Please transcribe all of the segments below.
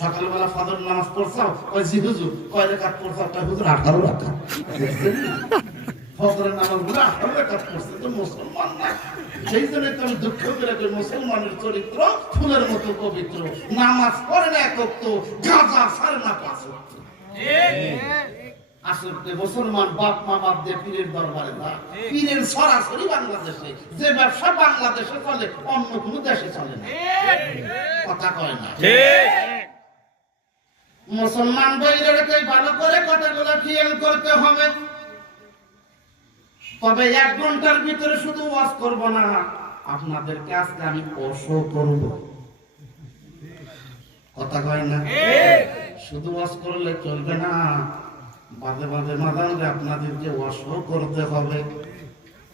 সকালবেলা ফজর নামাজ পড়ছাও, ওই জি হুজুর কয় রাকাত পড়ছাও? কয় হুজুর 18 রাকাত। ফজরের নামাজগুলো 18 রাকাত পড়ছে, তো মুসলমান না। সেই জন্য তো আমি দুঃখ করে কই, মুসলমানের চরিত্র ফুলের মতো পবিত্র, নামাজ পড়ে না এক ওয়াক্ত, গাঁজা ছাড়ে না 5 ওয়াক্ত। আসলে মুসলমান বাপ মা বাপ দিয়ে পীরের দরবারে যায়, পীরের সরাসরি বাংলাদেশে যে ব্যবসা বাংলাদেশে চলে অন্য কোনো দেশে চলে না। কথা কয় না? মুসলমান ভাইদেরকে ভালো করে কথাগুলো খেয়াল করতে হবে। তবে 1 ঘন্টার ভিতরে শুধু ওয়াজ করব না, আপনাদেরকে আজকে আমি ওয়াজও করব। কথা কয় না? শুধু ওয়াজ করলে চলবে না, মাঝে মাঝে মাদানরে আপনাদেরকে ওয়াশও করতে হবে।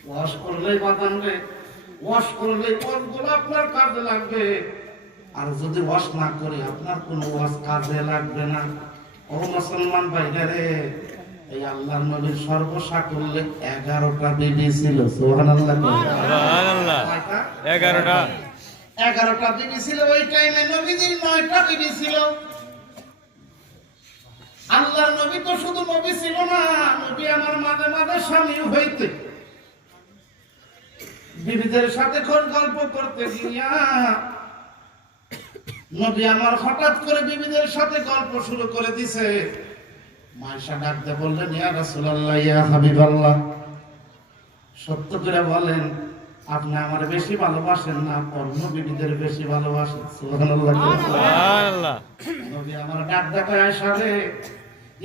ওয়াশ করলেই মাদানরে, ওয়াশ করলেই ওয়াশগুলো আপনার কাজে লাগবে। আর যদি ওয়াশ না করে আপনার কোনো ওয়াশ কাজে লাগবে না। ও মুসলমান ভাইরা, এই আল্লাহর নবীর সর্বসাকুল্যে 11টা বিবি ছিল। সুবহানাল্লাহ, সুবহানাল্লাহ। 11টা বিবি ছিল। ওই টাইমে নবীজির 9টা বিবি ছিল। আল্লাহর নবী তো শুধু নবী ছিল না, নবী আমার মাঝে মাঝে স্বামী হইতে, বিবিদের সাথে গল্প করতে গিয়া নবী আমার হঠাৎ করে বিবিদের সাথে গল্প শুরু করে দিছে। মায়েশা ডাকতে বললেন, ইয়া রাসূলুল্লাহ, ইয়া হাবিবাল্লাহ, সত্য করে বলেন আপনি আমার বেশি ভালোবাসেন না অন্য বিবিদের বেশি ভালোবাসেন? সুবহানাল্লাহ, সুবহানাল্লাহ। নবী আমার ডাক দেখায়, আয়েশা রে,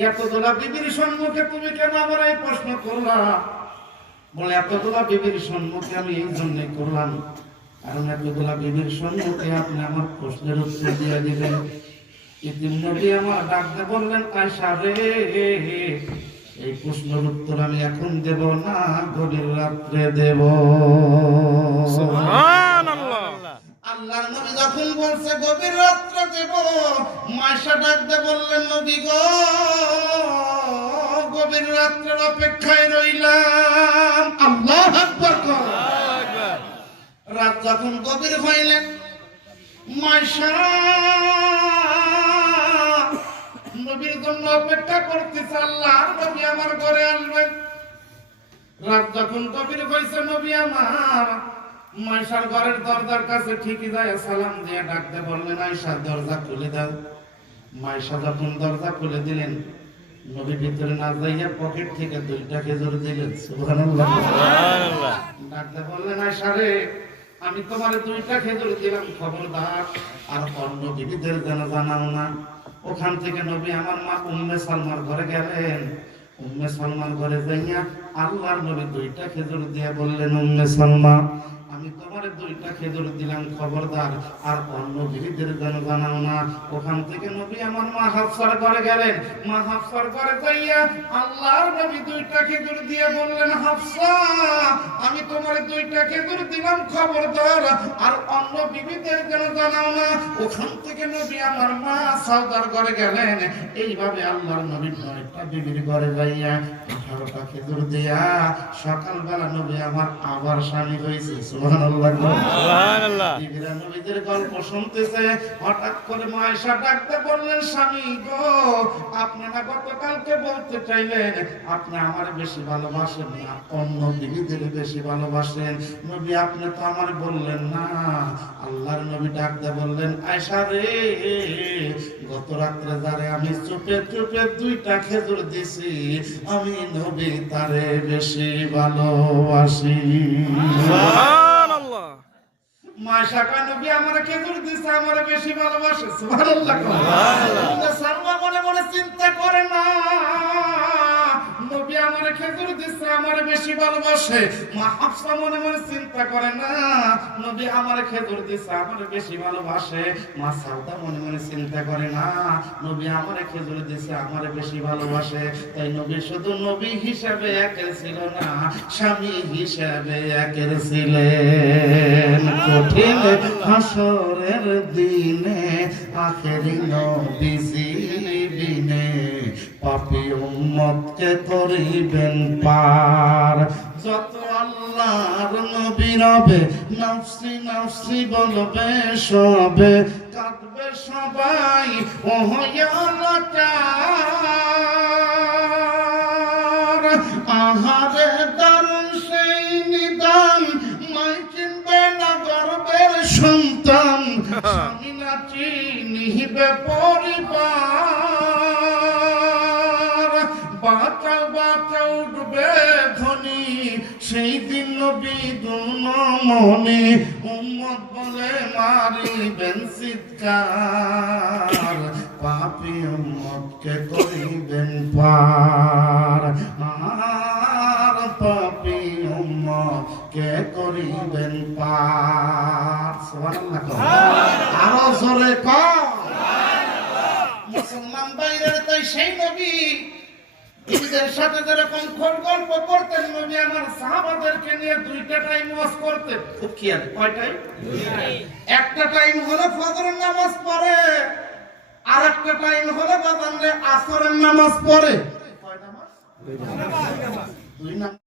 এতগুলা বিবির সম্মুখে তুমি কেন আমার এই প্রশ্ন করলা? বলে, এতগুলা বিবির সম্মুখে আমি এই জন্যই করলাম, কারণ এতগুলা বিবির সম্মুখে আপনি আমার প্রশ্নের উত্তর দিয়ে দিবেন। ইতিমধ্যে আমার ডাকতে বললেন, আয়েশা রে, এই প্রশ্নের উত্তর আমি এখন দেব না, গভীর রাত্রে দেব। সুবহানাল্লাহ। আল্লাহর নবী যখন বলছে গভীর রাত্রে দেব, মায়েশা ডাকতে বললেন, নবী গো, গভীর রাত্রের অপেক্ষায় রইলাম। আল্লাহু আকবার। রাত যখন গভীর হইলেন, মায়েশা নবীর জন্য অপেক্ষা করতেছে, আল্লাহর নবী আমার ঘরে আসবেন। রাত যখন গভীর হয়েছে, নবী আমার মায়েশার ঘরের দরজার কাছে ঠিকই যায় সালাম দিয়ে ডাকতে বললেন, আয়েশা দরজা খুলে দাও। মায়েশা যখন দরজা খুলে দিলেন, নবী ভিতরে না যাইয়া পকেট থেকে 2টা খেজুর দিলেন। সুবহানাল্লাহ, সুবহানাল্লাহ। ডাকতে বললেন, আয়েশা রে, আমি তোমারে 2টা খেজুর দিলাম, খবরদার আর অন্য বিবিদের যেন জানাও না। ওখান থেকে নবী আমার মা উম্মে সালমার ঘরে গেলেন। উম্মে সালমার ঘরে যাইয়া আল্লাহর নবী 2টা খেজুর দিয়ে বললেন, উম্মে সালমা, আমি তোমারে 2টা খেজুর দিলাম, খবরদার আর অন্য বিবিদের যেন জানাও না। ওখান থেকে নবী আমার মা হাফসার ঘরে গেলেন। মা হাফসার ঘরে যাইয়া আল্লাহর নবী 2টা খেজুর দিয়ে বললেন, হাফসা, আমি তোমারে 2টা খেজুর দিলাম, খবরদার আর অন্য বিবিদের যেন জানাও না। ওখান থেকে নবী আমার মা সাউদার ঘরে গেলেন। এইভাবে আল্লাহর নবী 9টা বিবির ঘরে যাইয়া 18টা খেজুর দিয়া সকালবেলা নবী আমার আবার স্বামী হয়েছে। সুবহানাল্লাহ, সুবহানাল্লাহ। বিবিরা নবীদের গল্প শুনতেছে, হঠাৎ করে মায়েশা ডাকতে বললেন, স্বামী গো, আপনি না গতকালকে বলতে চাইলেন আপনি আমার বেশি ভালোবাসেন না অন্য বিবিদের বেশি ভালোবাসেন? নবী আপনি তো আমার বললেন না। আল্লাহর নবী ডাকতে বললেন, আয়েশা রে, গত রাত্রে যারে আমি চুপে চুপে 2টা খেজুর দিছি, আমি নবী তারে বেশি ভালোবাসি। সুবহানাল্লাহ। মায়েশা কয়, নবী আমার খেজুর দিছে, আমার বেশি ভালোবাসে। সুবহানাল্লাহ, সুবহানাল্লাহ। সালমা মনে মনে চিন্তা করে না, নবী আমার খেজুর দিছে, আমার বেশি ভালোবাসে। মা হাফসা মনে মনে চিন্তা করে না, নবী আমার খেজুর দিছে, আমার বেশি ভালোবাসে। মা সাউদা মনে মনে চিন্তা করে না, নবী আমার খেজুর দিছে, আমার বেশি ভালোবাসে। তাই নবী শুধু নবী হিসাবে একের ছিল না, স্বামী হিসাবে একের ছিলেন। কঠিন হাসরের দিনে আখেরি নবীজি বিনে পাপী উম্মতকে করিবেন পার। যত আল্লাহর নবী রবে নফসি নফসি বলবে সবে কাঁদবে সবাই ওহয়ালাকার আহারে দারুণ সেই নিদান মাই চিনবে না গর্বের সন্তান স্বামী না চিনিবে পরিবার বাঁচাও বাঁচাও উঠবে ধ্বনি সেই দিন নবী দুনমনি উম্মত বলে মারিবেন চিৎকার পাপী উম্মতকে করিবেন পার আর পাপী উম্মতকে করিবেন পার সুবহানাল্লাহ আরো জোরে কও মুসলমান ভাইরা তাই সেই নবী ঈদের সাথে যেরকম খোল গল্প করতেন নবী আমার সাহাবাদেরকে নিয়ে দুইটা টাইম ওয়াজ করতেন খুব খেয়াল কয় টাইম একটা টাইম হলো ফজরের নামাজ পড়ে আর একটা টাইম হলো বাদানরে আসরের নামাজ পড়ে কয় নামাজ দুই নামাজ